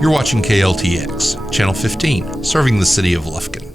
You're watching KLTX, Channel 15, serving the city of Lufkin.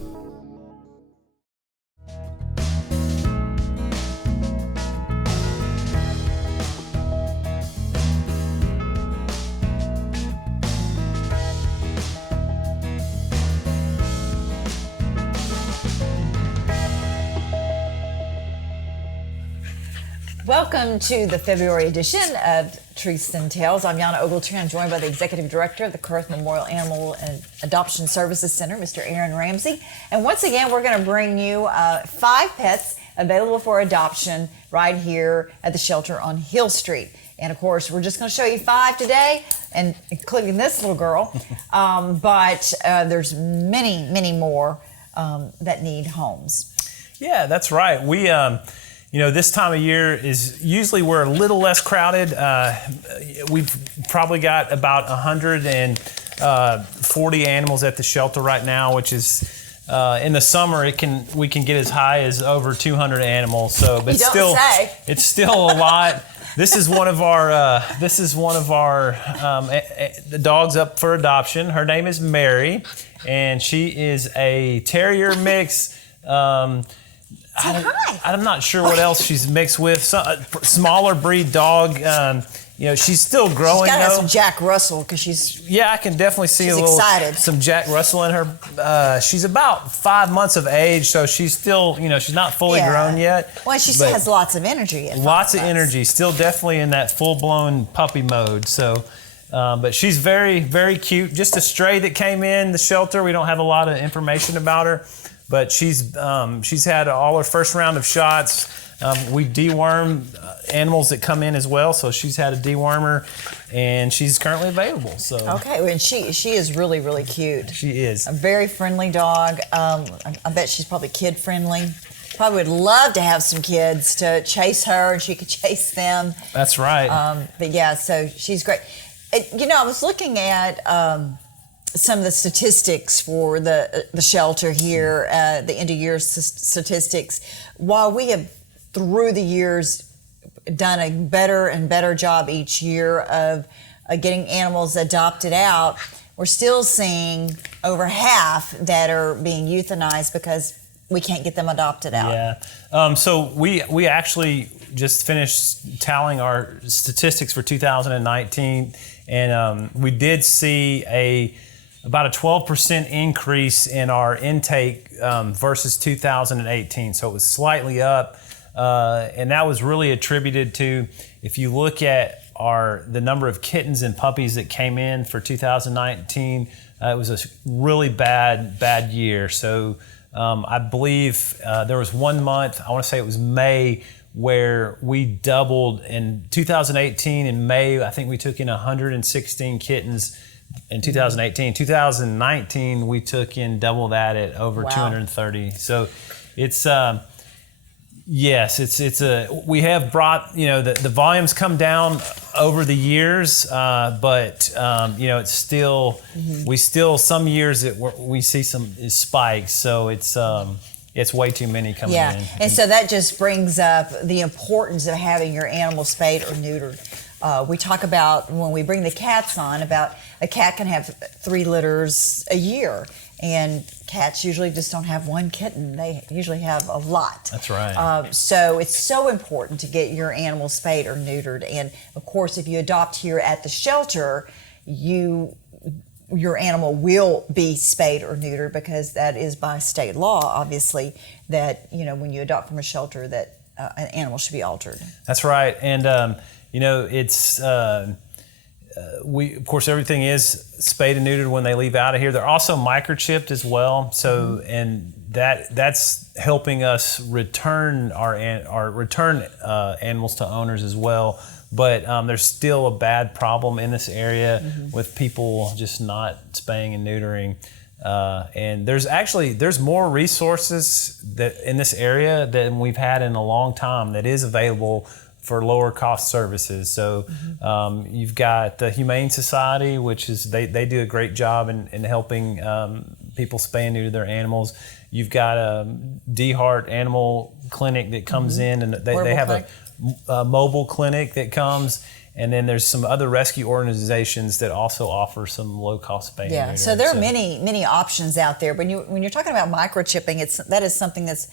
Welcome to the February edition of Truths and Tales. I'm Yana Ogletree. I'm joined by the Executive Director of the Kurth Memorial Animal and Adoption Services Center, Mr. Aaron Ramsey. And once again, we're going to bring you 5 pets available for adoption right here at the shelter on Hill Street. And of course, we're just going to show you 5 today, and including this little girl. But there's many, many more that need homes. Yeah, that's right. We, this time of year is usually we're a little less crowded. We've probably got about 140 animals at the shelter right now, which is in the summer we can get as high as over 200 animals. So, but it's still a lot. This is one of our the dogs up for adoption. Her name is Mary, and she is a terrier mix. I'm not sure what else she's mixed with. Smaller breed dog. She's still growing. She's got to have some Jack Russell because she's. Yeah, I can definitely see excited. Some Jack Russell in her. She's about 5 months of age, so she's still, she's not fully grown yet. Well, she still has lots of energy. Lots of energy. Still definitely in that full-blown puppy mode. So. But she's very, very cute. Just a stray that came in the shelter. We don't have a lot of information about her. But she's had all her first round of shots. We deworm animals that come in as well, so she's had a dewormer, and she's currently available. So okay, and she is really, really cute. She is a very friendly dog. I bet she's probably kid friendly. Probably would love to have some kids to chase her, and she could chase them. That's right. But yeah, so she's great. I was looking at. Some of the statistics for the shelter here, the end of year statistics. While we have through the years done a better and better job each year of getting animals adopted out, we're still seeing over half that are being euthanized because we can't get them adopted out. Yeah. So we actually just finished tallying our statistics for 2019, and we did see about a 12% increase in our intake versus 2018. So it was slightly up. And that was really attributed to, if you look at the number of kittens and puppies that came in for 2019, it was a really bad year. So I believe there was 1 month, I want to say it was May, where we doubled. In 2018, in May, I think we took in 116 kittens. In 2018, 2019, we took in double that at over 230. So it's we have brought, the volumes come down over the years, but it's still we still some years we see some spikes. So it's way too many coming in. Yeah, and so that just brings up the importance of having your animal spayed or neutered. We talk about, when we bring the cats on, about a cat can have 3 litters a year, and cats usually just don't have one kitten. They usually have a lot. That's right. So it's so important to get your animal spayed or neutered. And of course, if you adopt here at the shelter, your animal will be spayed or neutered, because that is by state law, obviously, that when you adopt from a shelter, that an animal should be altered. That's right. And it's of course, everything is spayed and neutered when they leave out of here. They're also microchipped as well. So, and that's helping us return our animals to owners as well. But there's still a bad problem in this area with people just not spaying and neutering. And there's more resources that in this area than we've had in a long time that is available for lower cost services. So you've got the Humane Society, which is they do a great job in helping people spay and neuter their animals. You've got a DeHart Animal Clinic that comes in, and they have a mobile clinic that comes, And then there's some other rescue organizations that also offer some low-cost spay and neuter. So there are many options out there. When you're talking about microchipping, that is something that's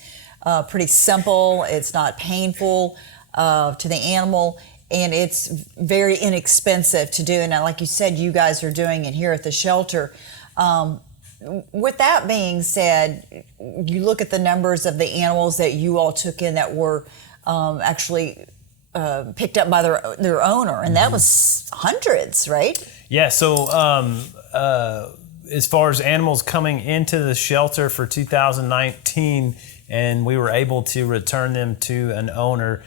pretty simple. It's not painful to the animal, and it's very inexpensive to do. And like you said, you guys are doing it here at the shelter. With that being said, you look at the numbers of the animals that you all took in that were actually picked up by their owner, and that was hundreds, right? Yeah, so as far as animals coming into the shelter for 2019, and we were able to return them to an owner,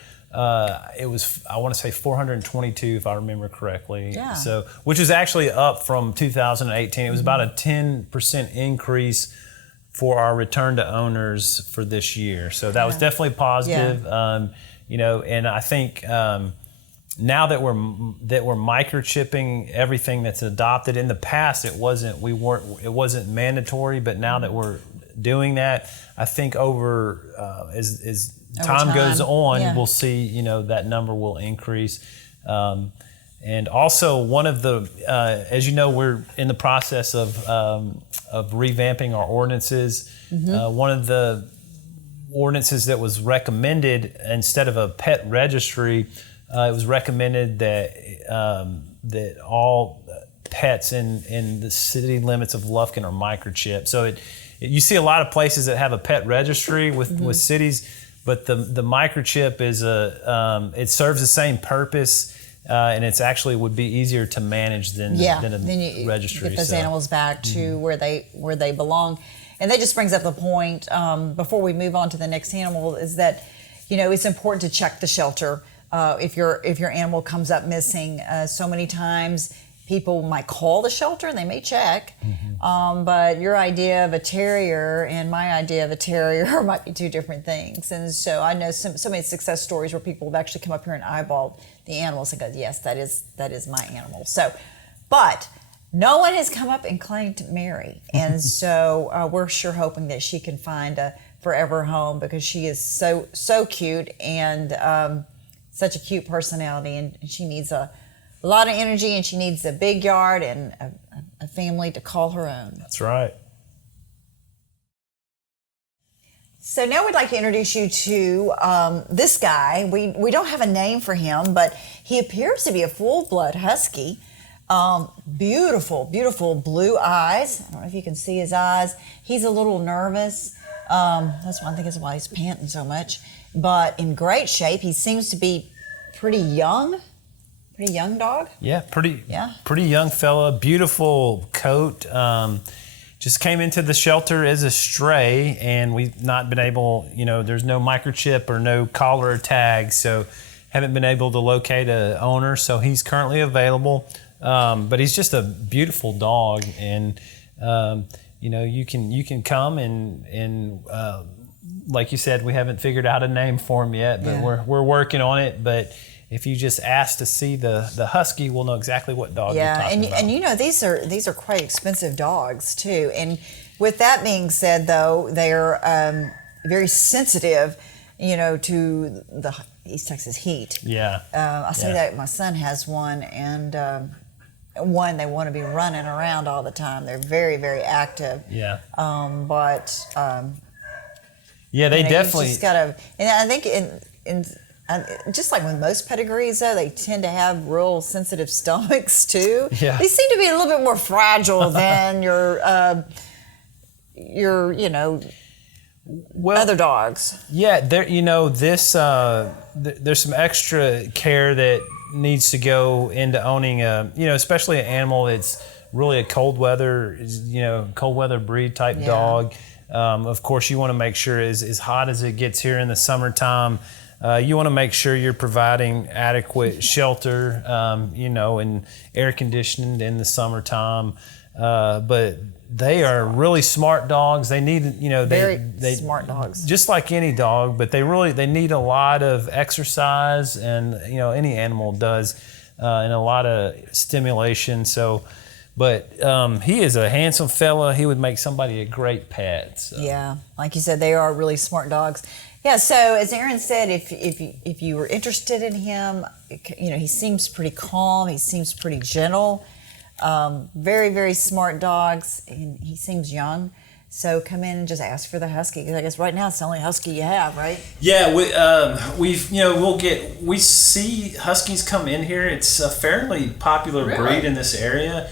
it was, I want to say 422 if I remember correctly. Yeah. So, which is actually up from 2018. It was about a 10% increase for our return to owners for this year. So that was definitely positive. Yeah. And I think now that we're microchipping everything that's adopted. In the past, it wasn't mandatory, but now that we're doing that, I think as time goes on, we'll see that number will increase. And also, one of the, as you know, we're in the process of revamping our ordinances. One of the ordinances that was recommended, instead of a pet registry, it was recommended that all pets in the city limits of Lufkin are microchipped. So you see a lot of places that have a pet registry with cities, but the microchip is it serves the same purpose, and it's actually would be easier to manage than a registry. Get those animals back to where they belong. And that just brings up the point, before we move on to the next animal, is that, it's important to check the shelter. If your animal comes up missing, so many times people might call the shelter and they may check, but your idea of a terrier and my idea of a terrier might be two different things. And so I know so many success stories where people have actually come up here and eyeballed the animals and go, yes, that is my animal. So, but no one has come up and claimed Mary, and so we're sure hoping that she can find a forever home, because she is so cute and such a cute personality, and she needs a lot of energy, and she needs a big yard and a family to call her own. That's right. So now we'd like to introduce you to this guy. We don't have a name for him, but he appears to be a full-blood husky. Beautiful, beautiful blue eyes. I don't know if you can see his eyes. He's a little nervous. That's why I think it's why he's panting so much. But in great shape. He seems to be pretty young dog. Yeah, pretty young fella. Beautiful coat. Just came into the shelter as a stray, and we've not been able. There's no microchip or no collar or tag, so haven't been able to locate a owner. So he's currently available. But he's just a beautiful dog, and you can come and like you said, we haven't figured out a name for him yet, but we're working on it. But if you just ask to see the husky, we'll know exactly what dog you're talking about. And these are quite expensive dogs too. And with that being said, though, they're very sensitive, to the East Texas heat. Yeah. I say that my son has one, and they want to be running around all the time. They're very, very active. Yeah. They definitely. You just gotta, and I think just like with most pedigrees, though, they tend to have real sensitive stomachs too. Yeah. They seem to be a little bit more fragile than your other dogs. Yeah, there's some extra care that needs to go into owning especially an animal that's really a cold weather breed type dog. Of course, you want to make sure as hot as it gets here in the summertime, you want to make sure you're providing adequate shelter, and air conditioned in the summertime. But they are really smart dogs. They need, very smart dogs, just like any dog. But they need a lot of exercise, and any animal does, and a lot of stimulation. So But he is a handsome fella. He would make somebody a great pet. So. Yeah, like you said, they are really smart dogs. Yeah, so as Aaron said, if you were interested in him, he seems pretty calm. He seems pretty gentle. Very, very smart dogs, and he seems young. So come in and just ask for the Husky, because I guess right now it's the only Husky you have, right? Yeah, we see Huskies come in here. It's a fairly popular breed in this area.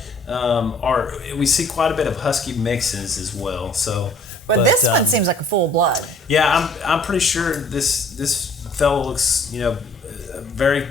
We see quite a bit of Husky mixes as well. But this one seems like a full blood. Yeah, I'm pretty sure this fellow looks very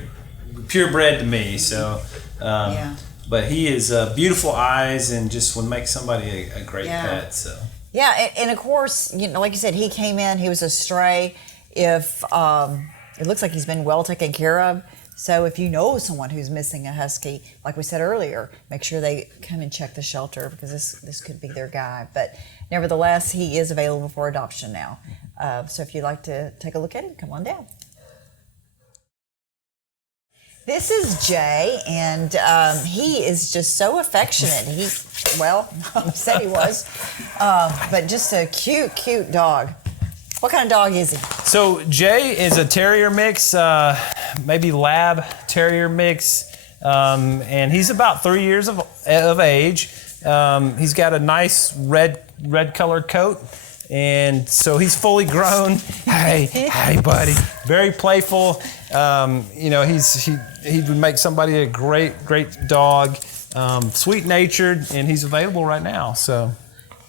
purebred to me. So Yeah. But he is beautiful eyes and just would make somebody a great pet. So. Yeah, and of course, like you said, he came in, he was a stray. If it looks like he's been well taken care of. So if you know someone who's missing a Husky, like we said earlier, make sure they come and check the shelter, because this could be their guy. But nevertheless, he is available for adoption now. So if you'd like to take a look at him, come on down. This is Jay, and he is just so affectionate. He said he was, but just a cute, cute dog. What kind of dog is he? So Jay is a terrier mix, maybe lab terrier mix, and he's about 3 years of age. He's got a nice red colored coat, and so he's fully grown. Hey, buddy. Very playful. He would make somebody a great dog. Sweet natured, and he's available right now. So.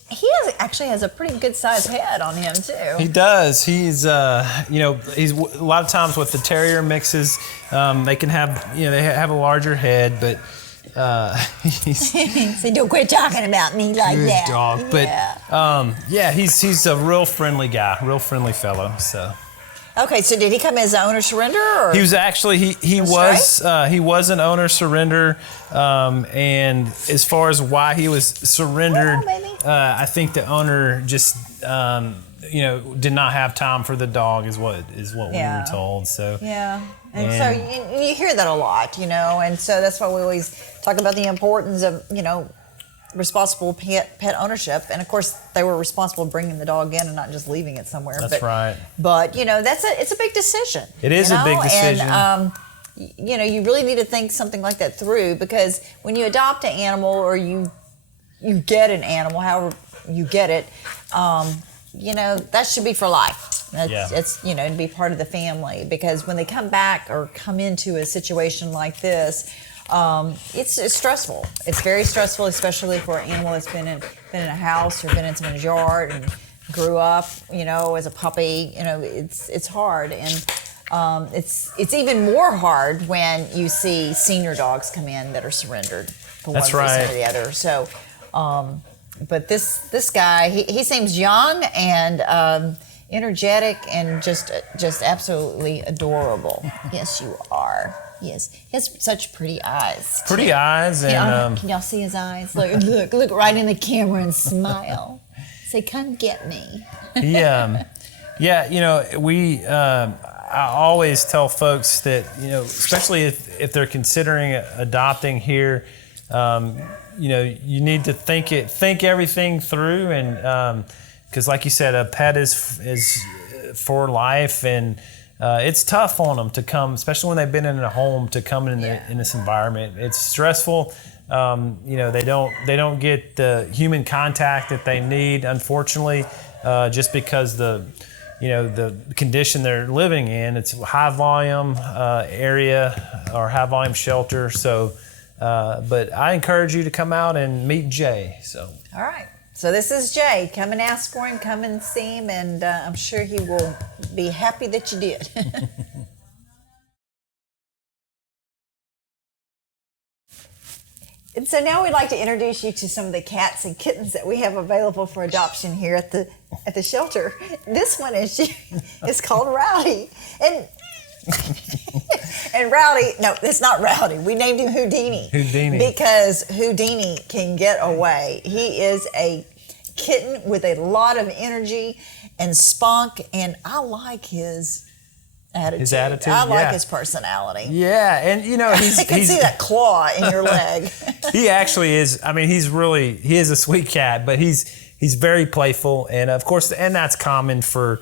He actually has a pretty good sized head on him too. He does. He's he's a lot of times with the terrier mixes, they can have they have a larger head, but so don't quit talking about me like good that. Dog, but he's a real friendly guy, real friendly fellow. So. Okay, so did he come as an owner surrender? Or? He was actually he was an owner surrender, and as far as why he was surrendered, I think the owner just did not have time for the dog is what we were told. So and so you hear that a lot, and so that's why we always talk about the importance of responsible pet ownership, and of course they were responsible bringing the dog in and not just leaving it somewhere. That's right. But it's a big decision. It is a big decision. And you really need to think something like that through, because when you adopt an animal or you get an animal, however you get it, that should be for life. It's to be part of the family, because when they come back or come into a situation like this. It's stressful. It's very stressful, especially for an animal that's been in a house or been in someone's yard and grew up, as a puppy. It's hard, and it's even more hard when you see senior dogs come in that are surrendered for one reason or the other. So, but this guy, he seems young and energetic and just absolutely adorable. Yes, you are. Yes, he has such pretty eyes. Pretty eyes, and can y'all see his eyes? Look right in the camera and smile. Say, "Come get me." I always tell folks that especially if they're considering adopting here, you need to think everything through, and because like you said, a pet is for life, and. It's tough on them to come, especially when they've been in a home, to come in this environment. It's stressful. They don't get the human contact that they need, unfortunately, just because the condition they're living in. It's a high volume area or high volume shelter. So, but I encourage you to come out and meet Jay. So. All right. So this is Jay. Come and ask for him, come and see him, and I'm sure he will be happy that you did. And so now we'd like to introduce you to some of the cats and kittens that we have available for adoption here at the shelter. This one is called Rowdy. And Rowdy, no, it's not Rowdy. We named him Houdini. Because Houdini can get away. He is a kitten with a lot of energy and spunk, and I like his attitude. His attitude. I like yeah. his personality. Yeah, and you know I can see that claw in your leg. He actually is. I mean, he is a sweet cat, but he's very playful, and of course, and that's common for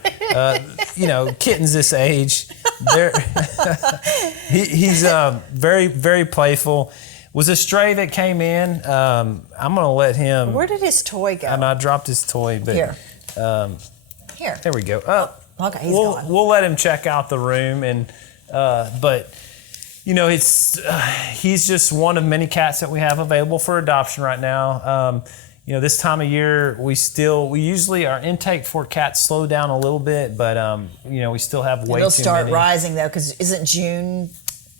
kittens this age. He's very, very playful. Was a stray that came in. I'm gonna let him. Where did his toy go? And I dropped his toy, but here. Here. There we go. Oh, okay, he's gone. We'll let him check out the room, and but you know, he's just one of many cats that we have available for adoption right now. You know, this time of year, we usually our intake for cats slow down a little bit, but you know, we still have way too many. It'll start rising though, because isn't June?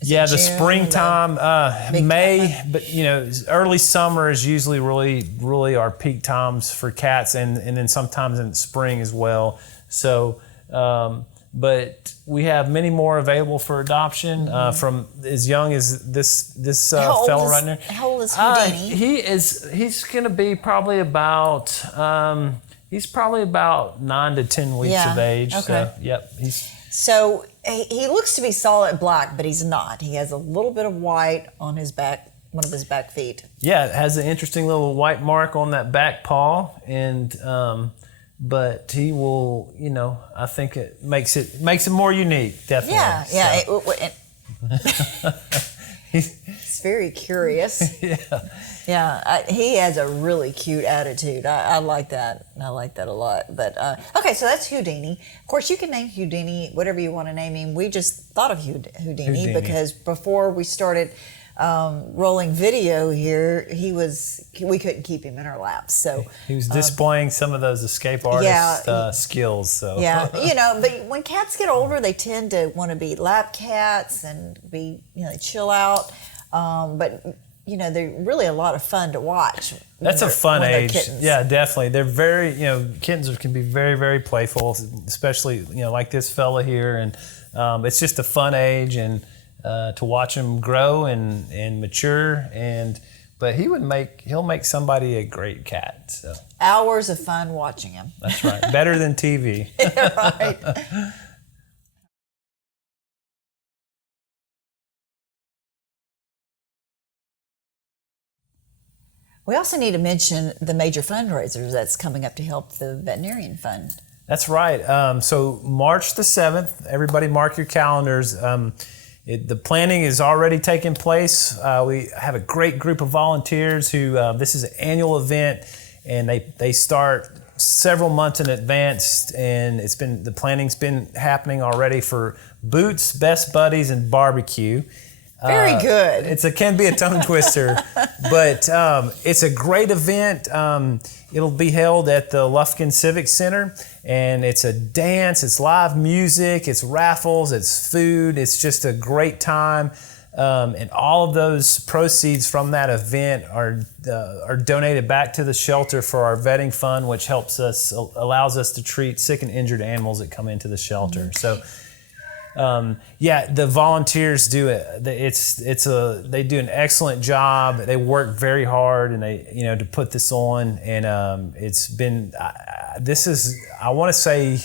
The springtime, May, but you know, early summer is usually really our peak times for cats, and then sometimes in the spring as well. So, but we have many more available for adoption from as young as this fellow right now. How old is Houdini? He's going to be probably about 9 to 10 weeks of age. Okay. So, yep. So he looks to be solid black, but he's not. He has a little bit of white on his back, one of his back feet. Yeah, it has an interesting little white mark on that back paw, and but he will, you know, I think it makes it more unique, definitely. Yeah. He's very curious. Yeah. Yeah, he has a really cute attitude. I like that. I like that a lot. But okay, so that's Houdini. Of course, you can name Houdini whatever you want to name him. We just thought of Houdini because before we started rolling video here, we couldn't keep him in our laps. So he was displaying some of those escape artist skills. So yeah, you know, but when cats get older, they tend to want to be lap cats and be, you know, they chill out. But you know, they're really a lot of fun to watch. That's a fun age. Kittens. Yeah, definitely. They're very, you know, kittens can be very, very playful, especially, you know, like this fella here. And it's just a fun age, and to watch them grow and mature. But he'll make somebody a great cat. So hours of fun watching him. That's right. Better than TV. Right. We also need to mention the major fundraisers that's coming up to help the veterinarian fund. That's right. So March the 7th, everybody mark your calendars. The planning is already taking place. We have a great group of volunteers who, this is an annual event, and they start several months in advance, and the planning's been happening already for Boots, Best Buddies, and Barbecue. Very good. It can be a tongue twister, but it's a great event. It'll be held at the Lufkin Civic Center, and it's a dance, it's live music, it's raffles, it's food. It's just a great time, and all of those proceeds from that event are donated back to the shelter for our vetting fund, which allows us to treat sick and injured animals that come into the shelter. So. The volunteers do it. They do an excellent job. They work very hard, and to put this on. And it's been I want to say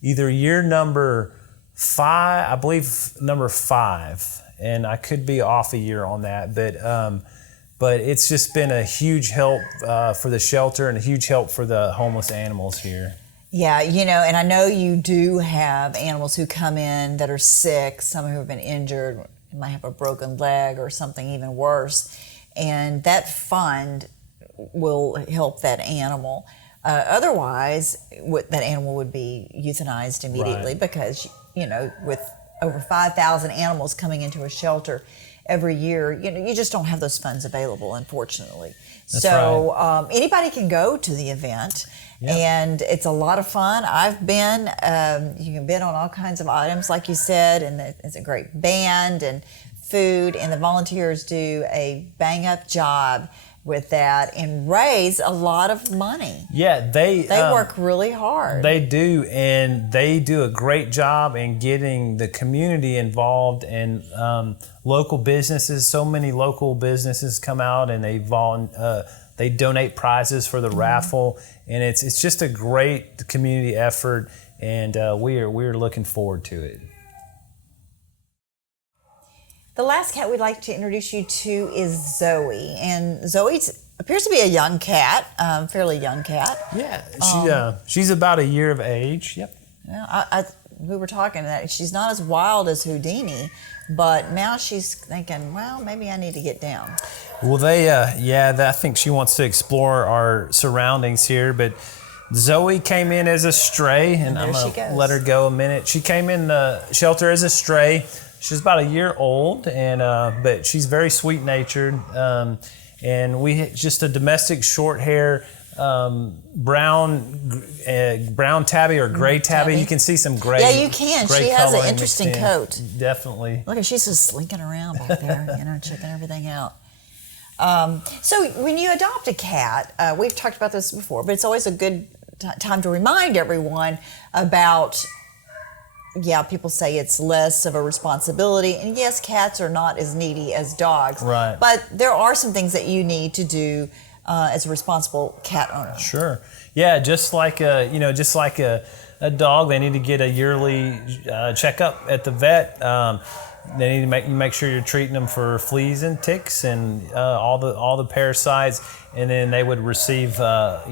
either year number 5, I believe number 5, and I could be off a year on that, but it's just been a huge help for the shelter and a huge help for the homeless animals here. Yeah, you know, and I know you do have animals who come in that are sick, some who have been injured, might have a broken leg or something even worse, and that fund will help that animal. Otherwise, that animal would be euthanized immediately, because, you know, with over 5,000 animals coming into a shelter every year, you know, you just don't have those funds available, unfortunately. That's right. Anybody can go to the event. Yep. And it's a lot of fun. I've been, you can bid on all kinds of items, like you said, and it's a great band and food, and the volunteers do a bang-up job with that and raise a lot of money. Yeah, they work really hard. They do, and they do a great job in getting the community involved, and local businesses. So many local businesses come out, and they donate prizes for the raffle, and it's just a great community effort, and we're looking forward to it. The last cat we'd like to introduce you to is Zoe. And Zoe appears to be a young cat, fairly young cat. Yeah, she's about a year of age. Yep. Yeah, we were talking that she's not as wild as Houdini, but now she's thinking, well, maybe I need to get down. Well, I think she wants to explore our surroundings here, but Zoe came in as a stray, and I'm going to let her go a minute. She came in the shelter as a stray. She's about a year old, and but she's very sweet-natured, and just a domestic short-hair brown tabby or gray tabby. You can see some gray. Yeah, you can. She has an interesting coat. Definitely. Look, she's just slinking around back there, checking everything out. So when you adopt a cat, we've talked about this before, but it's always a good time to remind everyone about. Yeah, people say it's less of a responsibility, and yes, cats are not as needy as dogs. Right. But there are some things that you need to do as a responsible cat owner. Sure. Yeah, just like a dog, they need to get a yearly checkup at the vet. They need to make sure you're treating them for fleas and ticks and all the parasites, and then they would receive a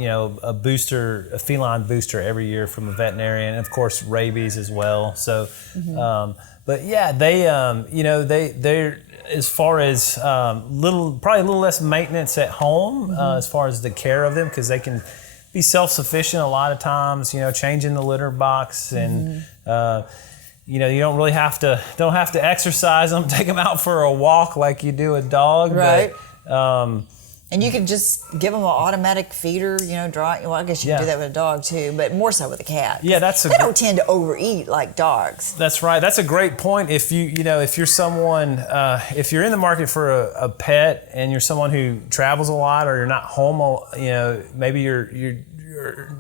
feline booster every year from a veterinarian, and of course rabies as well. So, but yeah, they're as far as probably a little less maintenance at home as far as the care of them, because they can be self-sufficient a lot of times. Changing the litter box and. You don't really have to exercise them, take them out for a walk like you do a dog. Right. But, and you can just give them an automatic feeder, dry. Well, I guess you can do that with a dog too, but more so with a cat. Yeah, they don't tend to overeat like dogs. That's right. That's a great point. If if you're someone, if you're in the market for a pet and you're someone who travels a lot, or you're not home, maybe you're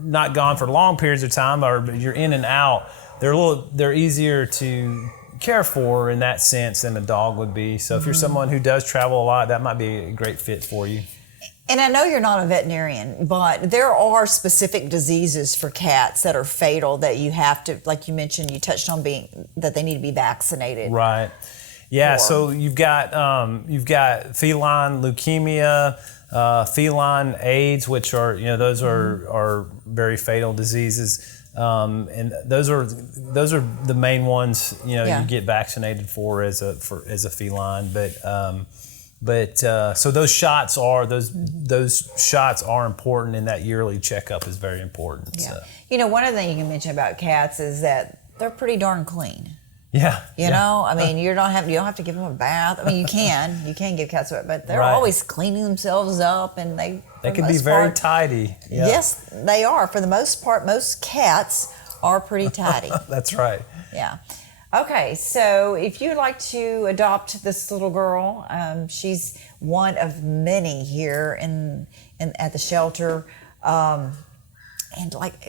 not gone for long periods of time, or you're in and out. They're easier to care for in that sense than a dog would be. So if you're someone who does travel a lot, that might be a great fit for you. And I know you're not a veterinarian, but there are specific diseases for cats that are fatal that you have to, like you mentioned, you touched on that they need to be vaccinated. Right. Yeah. So you've got feline leukemia, feline AIDS, which are those are very fatal diseases. And those are the main ones you get vaccinated for as a feline, but so those shots are important, and that yearly checkup is very important. Yeah. So. One of the things you can mention about cats is that they're pretty darn clean. Yeah. You don't have to give them a bath. I mean, you can give cats a bath, but they're always cleaning themselves up, and they can be very tidy. Yeah. Yes, they are. For the most part, most cats are pretty tidy. That's right. Yeah. Okay, so if you'd like to adopt this little girl, she's one of many here at the shelter. And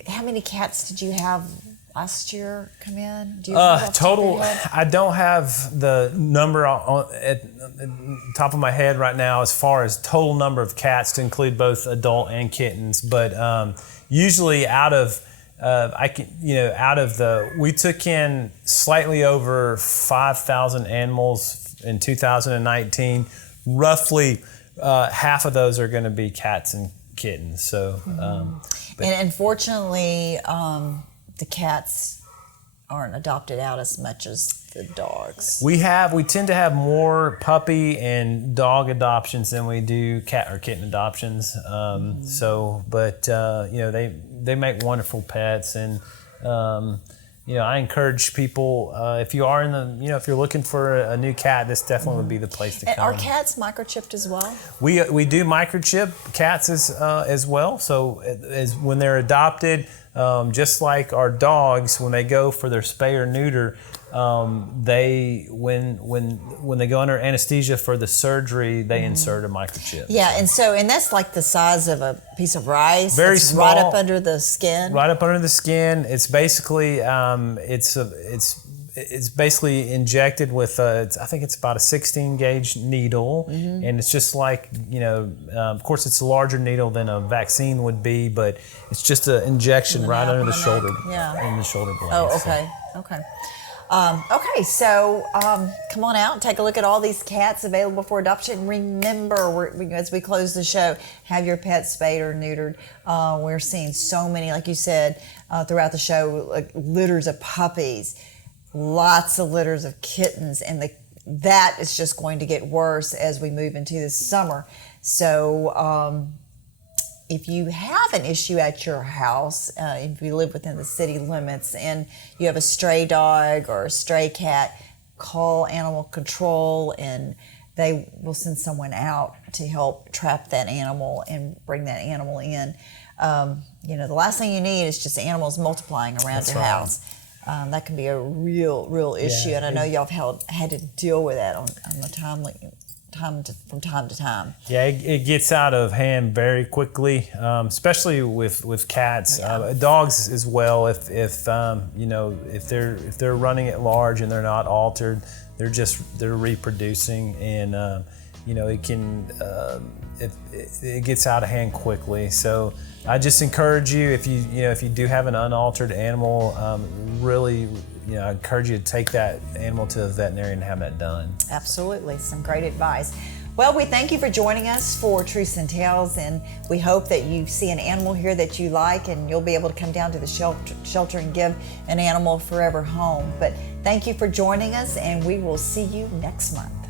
how many cats did you have last year come in? Do you total? I don't have the number at the top of my head right now as far as total number of cats to include both adult and kittens. But usually we took in slightly over 5,000 animals in 2019. Roughly half of those are going to be cats and kittens. So, and unfortunately. The cats aren't adopted out as much as the dogs. We tend to have more puppy and dog adoptions than we do cat or kitten adoptions. They make wonderful pets, and I encourage people if you are if you're looking for a new cat, this definitely would be the place to come. Are cats microchipped as well? We do microchip cats as well. So as when they're adopted. Just like our dogs, when they go for their spay or neuter, when they go under anesthesia for the surgery, they insert a microchip. Yeah, and that's like the size of a piece of rice. Very it's small, right up under the skin. Right up under the skin. It's basically it's basically injected with I think it's about a 16 gauge needle, and it's just like of course it's a larger needle than a vaccine would be, but it's just an injection right under the shoulder, in the shoulder blade. Oh, okay, okay. Okay, so come on out and take a look at all these cats available for adoption. Remember, as we close the show, have your pet spayed or neutered. We're seeing so many, like you said, throughout the show, like litters of puppies, lots of litters of kittens, and that is just going to get worse as we move into the summer. So if you have an issue at your house, if you live within the city limits and you have a stray dog or a stray cat, call animal control and they will send someone out to help trap that animal and bring that animal in. The last thing you need is just animals multiplying around your house. That can be a real issue, and I know y'all have had to deal with that on the from time to time. Yeah, it gets out of hand very quickly, especially with cats. Yeah. Dogs as well. If they're running at large and they're not altered, they're reproducing, and it gets out of hand quickly. So I just encourage you, if you do have an unaltered animal, I encourage you to take that animal to a veterinarian and have that done. Absolutely, some great advice. Well, we thank you for joining us for Truths and Tales, and we hope that you see an animal here that you like and you'll be able to come down to the shelter and give an animal a forever home. But thank you for joining us, and we will see you next month.